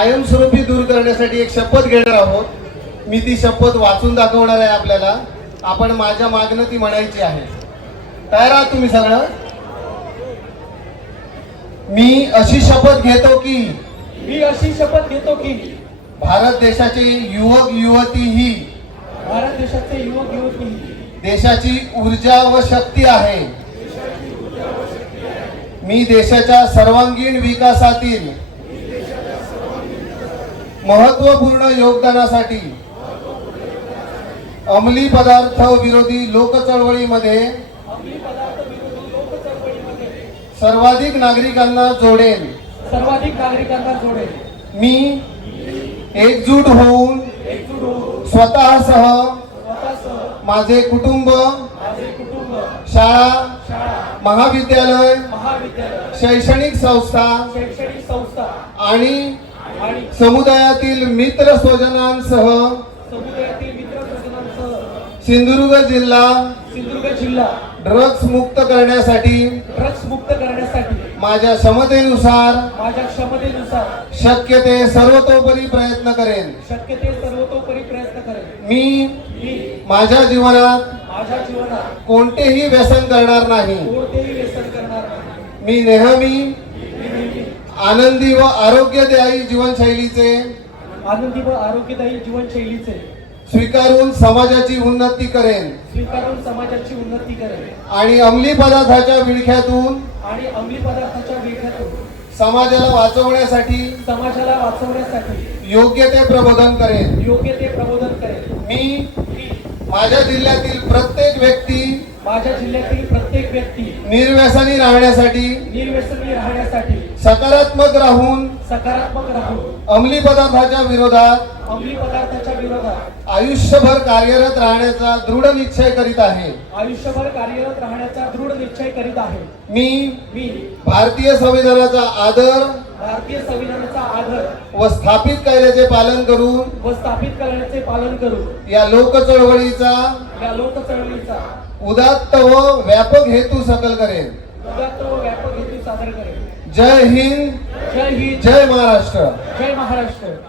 कायमस्वरूपी दूर करण्यासाठी एक शपथ घेणार आहोत. मी ती शपथ वाचून दाखवणार आहे आपल्याला. आपण माझ्या मागणं ती म्हणायची आहे. तयार आहात तुम्ही सगळं? मी अशी शपथ घेतो की मी अशी शपथ घेतो की भारत देशाचे युवक युवती ही भारत देशाचे युवक युवती देशाची ऊर्जा व शक्ती आहे. मी देशाच्या सर्वांगीण विकासातील महत्त्वपूर्ण योगदानासाठी अंमली पदार्थ विरोधी लोक चळवळीमध्ये सर्वाधिक नागरिकांना जोडेल. सर्वाधिक नागरिकांना जोडेल. मी एकजूट होऊन स्वतःसह माझे कुटुंब शाळा महाविद्यालय शैक्षणिक संस्था शैक्षणिक संस्था आणि आणि समुदायातील मित्र स्वजनांसह सिंधुदुर्ग जिल्हा सिंधुदुर्ग जिल्हा ड्रग्ज मुक्त करण्यासाठी ड्रग्ज मुक्त करण्यासाठी माझ्या क्षमतेनुसार माझ्या क्षमतेनुसार शक्य ते सर्वतोपरी प्रयत्न करेन. शक्य ते सर्वतोपरी प्रयत्न करेल मी मी माझ्या जीवनात माझ्या जीवनात कोणतेही व्यसन करणार नाही. कोणतेही व्यसन करणार नाही. मी नेहमी आनंदी व आरोग्यदायी जीवनशैलीचे आनंदी व आरोग्यदायी जीवनशैलीचे स्वीकारून समाजाची उन्नती करेन. स्वीकारून समाजाची उन्नती करेल आणि अंमली पदार्थाच्या विळख्यातून आणि अंमली पदार्थाच्या विळख्यातून समाजाला वाचवण्यासाठी समाजाला वाचवण्यासाठी योग्य ते प्रबोधन करेन. योग्य ते प्रबोधन करेल मी मी माझ्या जिल्ह्यातील प्रत्येक व्यक्ती माझ्या जिल्ह्यातील प्रत्येक व्यक्ती निर्व्यसनी राहण्यासाठी निर्व्यसनी राहण्यासाठी सकारात्मक राहून सकारात्मक राहून अंमली पदार्थाच्या विरोधात अंमली पदार्थाच्या विरोधात आयुष्यभर कार्यरत राहण्याचा दृढ निश्चय करीत आहे. आयुष्यभर कार्यरत राहण्याचा दृढ निश्चय करीत आहे. मी मी भारतीय संविधानाचा आदर भारतीय संविधानाचा आदर व स्थापित कायद्याचे पालन करून व स्थापित करण्याचे पालन करून या लोक चळवळीचा या लोक चळवळीचा उदात्त व व्यापक हेतू सकल करेन. उदात्त व व्यापक हेतू सादर करेल जय हिंद जय हिंद जय महाराष्ट्र जय महाराष्ट्र